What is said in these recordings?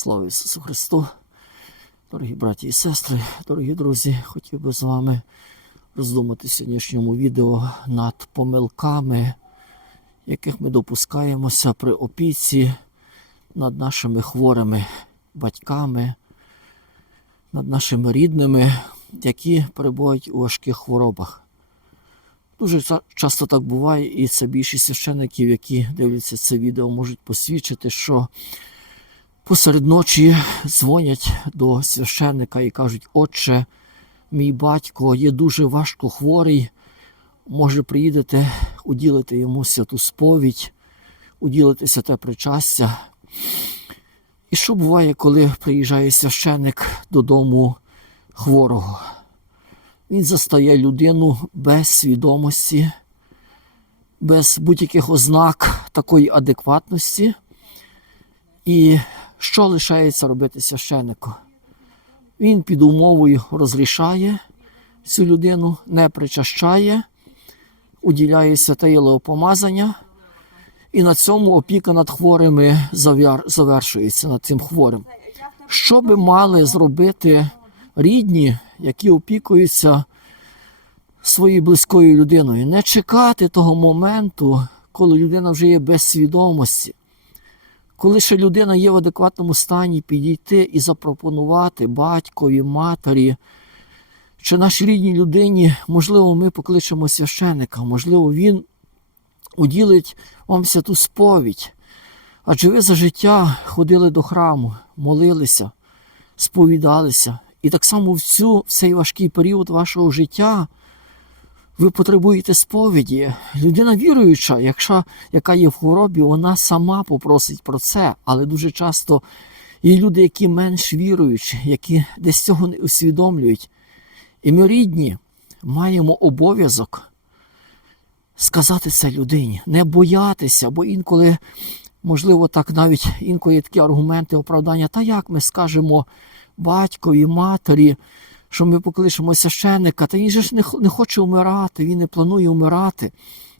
Слава Ісусу Христу! Дорогі браті і сестри, дорогі друзі, хотів би з вами роздумати в сьогоднішньому відео над помилками, яких ми допускаємося при опіці над нашими хворими батьками, над нашими рідними, які перебувають у важких хворобах. Дуже часто так буває, і це більшість священиків, які дивляться це відео, можуть посвідчити, що посеред ночі дзвонять до священника і кажуть: Отче, мій батько є дуже важко хворий, може приїдете, уділити йому святу сповідь, уділити святе причастя. І що буває, коли приїжджає священник додому хворого? Він застає людину без свідомості, без будь-яких ознак такої адекватності. І що лишається робити священнику? Він під умовою розрішає цю людину, не причащає, уділяє святе єлеопомазання, і на цьому опіка над хворими завершується над цим хворим. Що би мали зробити рідні, які опікуються своєю близькою людиною? Не чекати того моменту, коли людина вже є без свідомості коли ще людина є в адекватному стані, підійти і запропонувати батькові, матері чи нашій рідній людині, можливо, ми покличемо священика, можливо, він уділить вам святу сповідь. Адже ви за життя ходили до храму, молилися, сповідалися. І так само в, цю, в цей важкий період вашого життя ви потребуєте сповіді. Людина віруюча, якщо, яка є в хворобі, вона сама попросить про це, але дуже часто є люди, які менш віруючі, які десь цього не усвідомлюють. І ми рідні маємо обов'язок сказати це людині, не боятися, бо інколи, можливо, так навіть інколи є такі аргументи оправдання, та як ми скажемо батькові, матері, що ми покличемо священника, та він же ж не, не хоче вмирати, він не планує вмирати.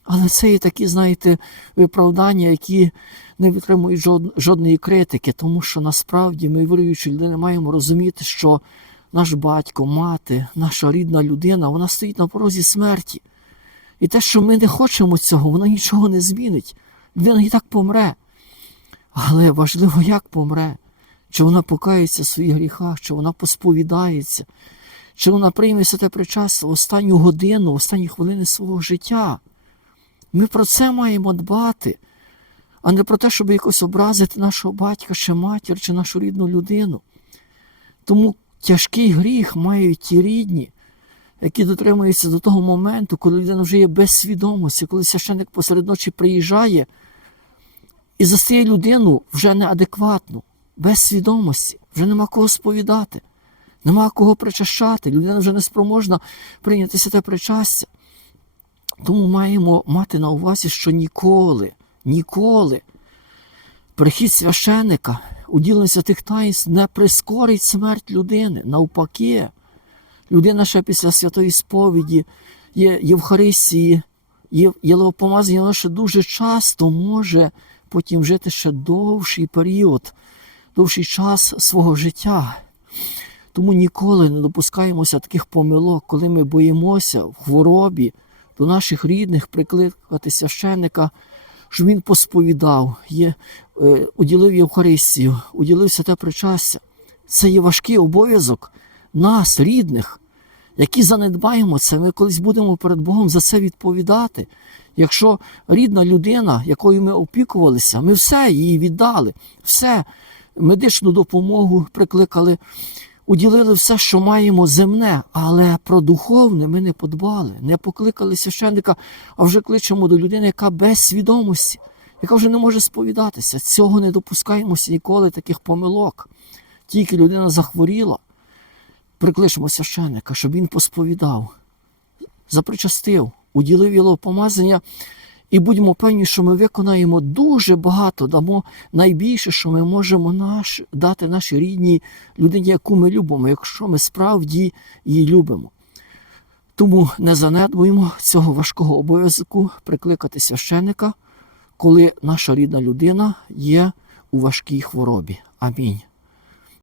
Але це є такі, знаєте, виправдання, які не витримують жод- жодної критики, тому що насправді ми, віруючі людини, маємо розуміти, що наш батько, мати, наша рідна людина, вона стоїть на порозі смерті. І те, що ми не хочемо цього, воно нічого не змінить. Людина і так помре. Але важливо, як помре. Чи вона покається в своїх гріхах, чи вона посповідається, чи вона прийме святе причастя в останню годину, в останні хвилини свого життя. Ми про це маємо дбати, а не про те, щоб якось образити нашого батька, чи матір, чи нашу рідну людину. Тому тяжкий гріх мають ті рідні, які дотримуються до того моменту, коли людина вже є без свідомості, коли священник посеред ночі приїжджає і застає людину вже неадекватну, без свідомості, вже нема кого сповідати, нема кого причащати, людина вже не спроможна прийняти святе причастя. Тому маємо мати на увазі, що ніколи, ніколи прихід священика, уділення святих таїнств не прискорить смерть людини. Навпаки, людина ще після святої сповіді, Євхаристії, єлеопомазання, вона ще дуже часто може потім жити ще довший період, довший час свого життя. Тому ніколи не допускаємося таких помилок, коли ми боїмося в хворобі до наших рідних прикликати священника, щоб він посповідав, є, е, уділив Євхаристію, уділив святе причастя. Це є важкий обов'язок нас, рідних, які занедбаємо це. Ми колись будемо перед Богом за це відповідати. Якщо рідна людина, якою ми опікувалися, ми все їй віддали, все, медичну допомогу прикликали, уділили все, що маємо земне, але про духовне ми не подбали, не покликали священника, а вже кличемо до людини, яка без свідомості, яка вже не може сповідатися. Цього не допускаємося ніколи таких помилок. Тільки людина захворіла, прикличемо священника, щоб він посповідав, запричастив, уділив його помазання. І будьмо певні, що ми виконаємо дуже багато, дамо найбільше, що ми можемо наш, дати нашій рідній людині, яку ми любимо, якщо ми справді її любимо. Тому не занедбуємо цього важкого обов'язку прикликати священика, коли наша рідна людина є у важкій хворобі. Амінь.